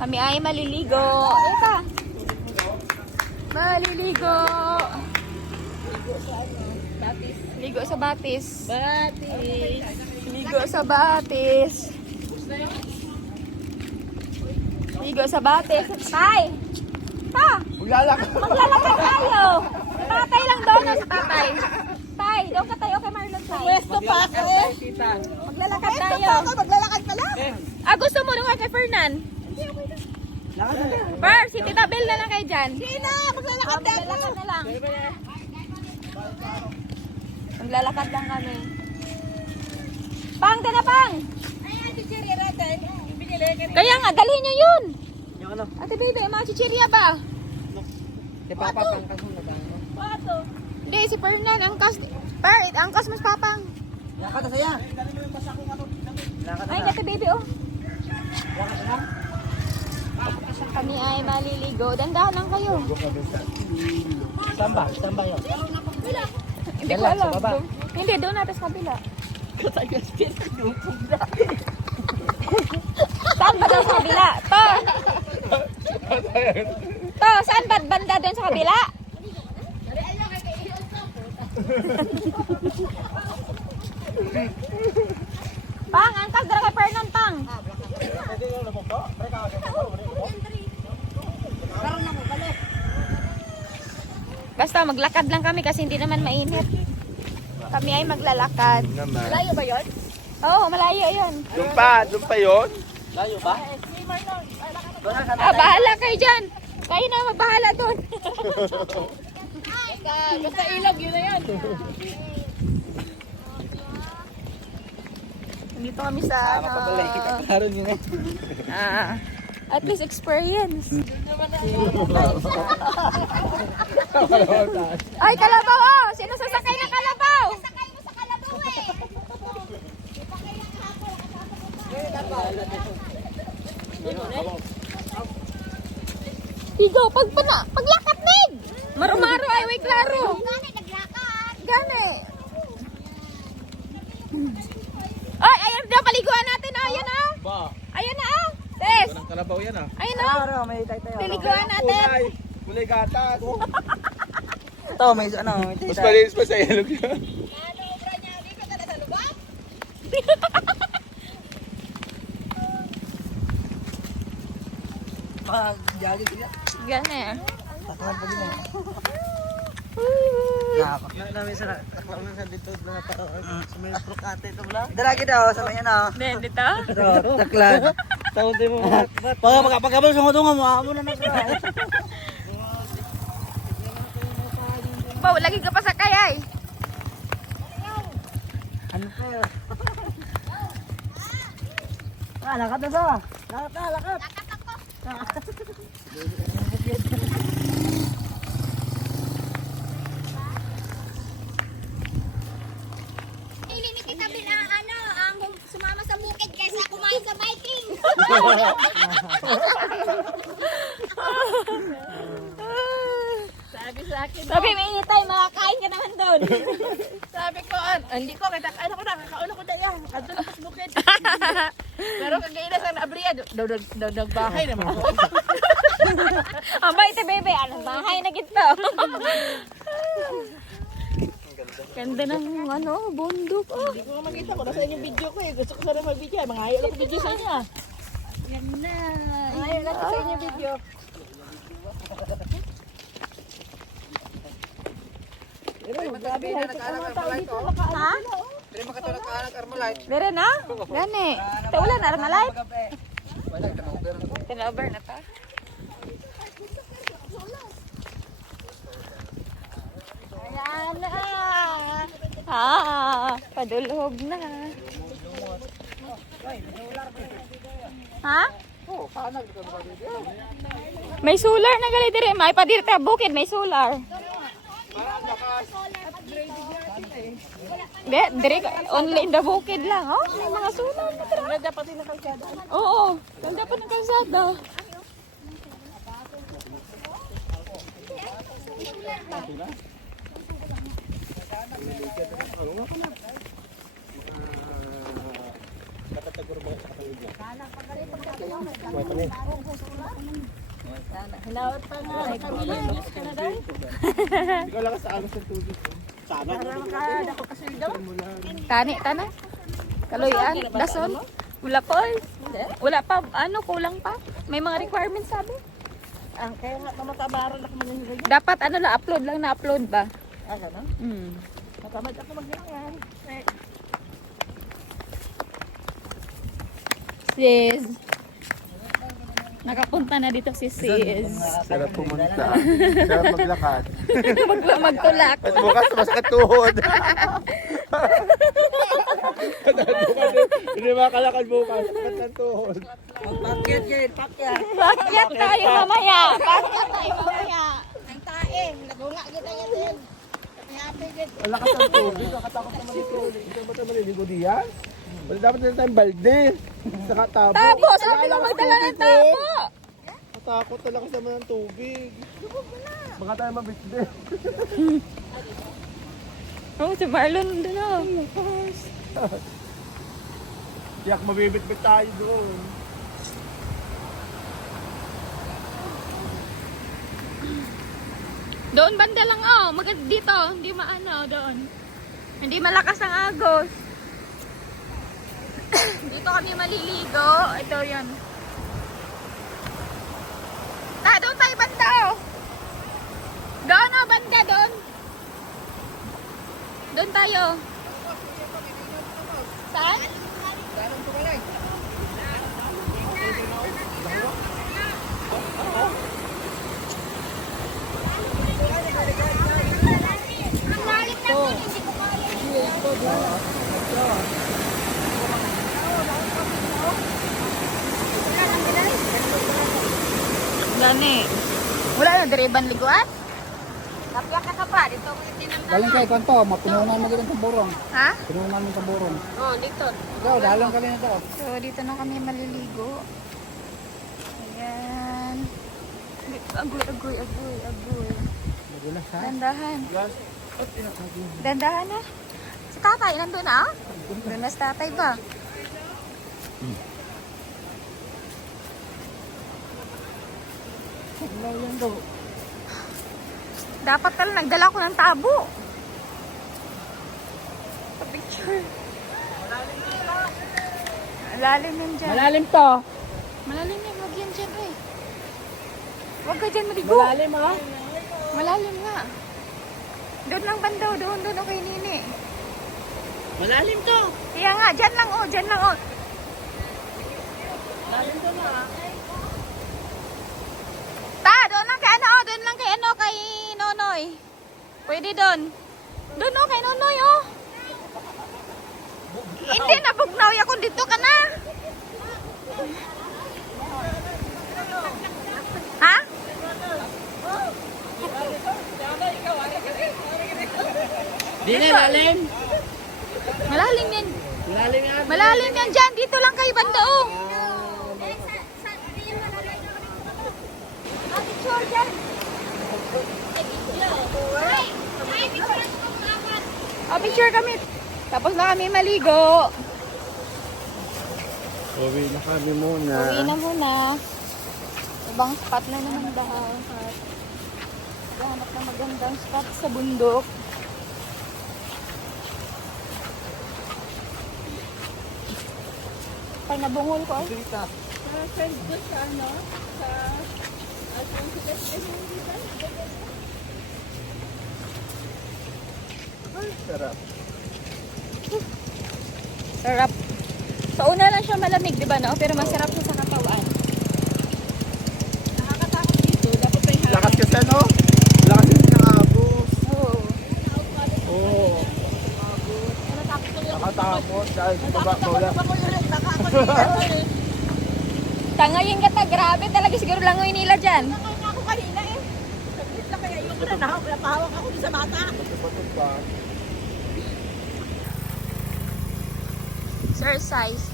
Kami ay maliligo. Eka. Maliligo. Ligo sa batis. Batis. Ligo sa batis. Ligo sa batis. Tay! Ha? Maglalakad tayo. Tatay lang daw na sa tatay. Tay, daw ka tayo kay Marlon tay. Pwesto pa ako eh. Maglalakad tayo. Maglalakad ka lang. Ah, gusto mo nung kay Fernan? Per, si Tita Bel na lang kayo dyan. Sina, maglalakad na ako. Maglalakad na lang. Maglalakad lang kami. Pang, tana pang! Ay, si Cherry natin. Binili ka rin. Kaya nga, dalhin nyo yun. Yung ano? Ate baby, mga chichirya ba? Si Papa pang kasunod ang ano? Pato. Hindi, si Fernan, angkas. Per, angkas mas papang. Lakad na saya. Lakad Ay, ate baby, oh. Kami ay maliligo. Dandahan lang kayo. Samba, samba yun. Hindi ko Dala, alam. sa baba. Hindi, doon natin sa kabila. Saan ba daw sa kabila? To! To, saan ba banda doon sa kabila? Pang, angkas dara kay Fernan, Pang. Basta maglakad lang kami kasi hindi naman mainit. Kami ay maglalakad. Layo ba yun? Oo, malayo yun. Doon pa yun? Layo ba? Ah, bahala kayo dyan. Kayo na magbahala doon. Basta ilog, yun na yun. Dito kami sa Karon yun eh. at least experience. Ay, kalabaw oh! Sino sasakay na kalabaw? Sakay mo sa kalabaw eh. Higo, paglakad nig! Marumaro ay way klaro. Gani, naglakad. Gani. Ay, ayan daw paliguan natin oh, ayan oh. Ba? Ayan na oh. Tes. Walang kalabaw yan ah. Ayun oh. Araw, may tay-tay. Paliguan natin. Kulay gatas. Ito, may ano, may Mas tay-tay. malinis pa sa ilog yan. Ano, obra niya? Di ka tala sa lubak? Pag-jogging sila. Gani. Taklan pa din eh. Nakakakla namin sa taklan sa dito na tao. Sa may prokate ito wala. Dalagi daw sa may ano. Then, dito. Taklan. Taon tayo mo. Pag magkapagabal sa mga mo, amo na nagkara. Baw, lagi ka pa sa kayay. Ano pa yun? Lakad na sa. Lakad na, lakad. Hindi ni Tita Bel ang sumama sa bukid kaysa kumain sa biking. Sabi sa akin, Sabi, mainit tayo, makakain ka naman doon. sabi ko, hindi ko, ano ko na, kakauna ko na yan. Adun ako sa bukid. Pero kagaya sa naabriya, nagbahay naman ko. Ang bait eh, bebe. Anong bahay na gito? Ganda ng bundok. Oh. Hindi ko nga makita ko, nasa inyong video ko eh. Gusto ko sana mag-video, mga ayaw lang ko video sa inyo ah. Ganda. Ayaw lang ko sa inyong video. Ha? Pero makatulog ka nag-armalite. Meron na? Gani. Ito wala na rin alive. Tinover na ta. Ayan na. Padulhog na. Ha? May solar na gali dire. May padir ta bukid, may solar. Be, dire only in the bukid lang, oh. May mga solar na tira. Dapat din kalsada. Oo, ganda pa ng kalsada. Hinawat pa nga. Kamilinis ka na daw. Hindi ko lakas sa agos ng tubig. Sana. Ako kasi daw. Tani, tana. Kaloyan, dason. Wala pa oy. Wala pa, ano, kulang pa. May mga requirements sabi. Ang kaya nga mamatabaran ako manginigay. Dapat ano na upload lang na upload ba? Ah, gano'n? Hmm. Matamad ako maglangan. Sis. Nakapunta na dito si Sis. Sarap pumunta. Sarap maglakad. Magtulak. At bukas masakit tuhod. Hindi makalakad bukas. Sakit ng tuhod. Pakyat yan, pakyat. Pakyat tayo mamaya. Pakyat tayo mamaya. Ang taing, nagunga kita yan din. Happy good. Ang lakas ng tubig. Nakatakot naman dito. Ito ba ito maliligo diyan? Wala dapat na tayong balde. Saka tabo. Tabo! Sabi mo magdala ng tabo! Natakot. Ang lakas naman ng tubig. Baka tayo mabitbit. Oh, si Marlon doon oh. Tiyak mabibitbit tayo doon. Doon banda lang oh. Dito. Hindi maano doon. Hindi malakas ang agos. Dito kami maliligo. Ito yan. Doon tayo banda oh. Doon oh, banda doon. Doon tayo. Saan? Gani. Wala na diriban liguan? Tapya ka pa dito mo tinang. Dalang kay kanto, mapunungan mo gid ang burong. Ha? Punungan mo sa burong. Oh, dito. Ikaw, dalang ka rin ito. So dito na kami maliligo. Ayan. Agoy, agoy, agoy, agoy. Magulas ha. Dandahan. Dandahan na. Si tatay nandun na ah? Doon na si tatay ba? Hello yan do. Dapat pala nagdala ko ng tabo. Sa picture. Malalim yan dyan. Malalim to. Malalim yan. Huwag yan dyan eh. Huwag ka dyan maligo. Malalim ha. Malalim nga. Doon lang bandaw. Doon o kay Nini. Malalim to. Kaya nga. Dyan lang oh. Dyan lang oh. Malalim to na ha. Ta, doon lang kay ano oh. Doon lang kay ano kay Nonoy. Pwede doon. Doon oh kay Nonoy oh. Hindi na bugnaw ya kung dito ka na. Ha? Di na lalim. Malalim yan. Malalim yan. Malalim yan dyan. Dito lang kay banda oh. Picture dyan. Picture kami. Tapos na kami maligo. Uwi na kami muna. Uwi na muna. Ibang spot na naman daw. Hanap na magandang spot sa bundok. Pag nabungol ko. Sarap. Sarap. Sa una lang siya malamig, di ba no? Pero masarap siya sa katawan. Nakakatakot dito. Dapat may harap. Lakas kasi no? Lakas kasi ng agos. Oo. Oo. Nakatakot dahil sa baba ko wala. Tangayin ka ta, grabe talaga siguro langoy nila dyan. Ako kanina eh. Saglit lang kaya yung napahawak ako sa bata. Exercise.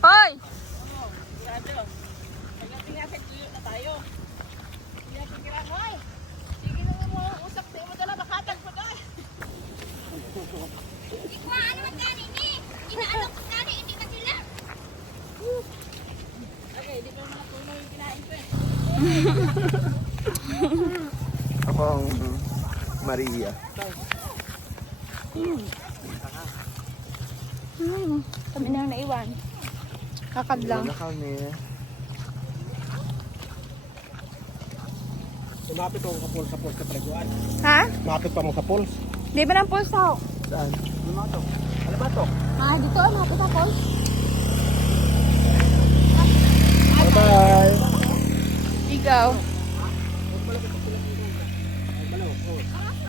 Hoy! Sige na mo, usap sa imo dala makatag Ako ang Maria. Kami na yung naiwan. Kakadlang. Wala kami. Lumapit ako sa pols sa preguan. Ha? Lumapit pa mo sa pols. Di ba ng pulso? Saan? Ano ba to? Ah, dito. Napit sa pulso. Bye-bye! Ikaw.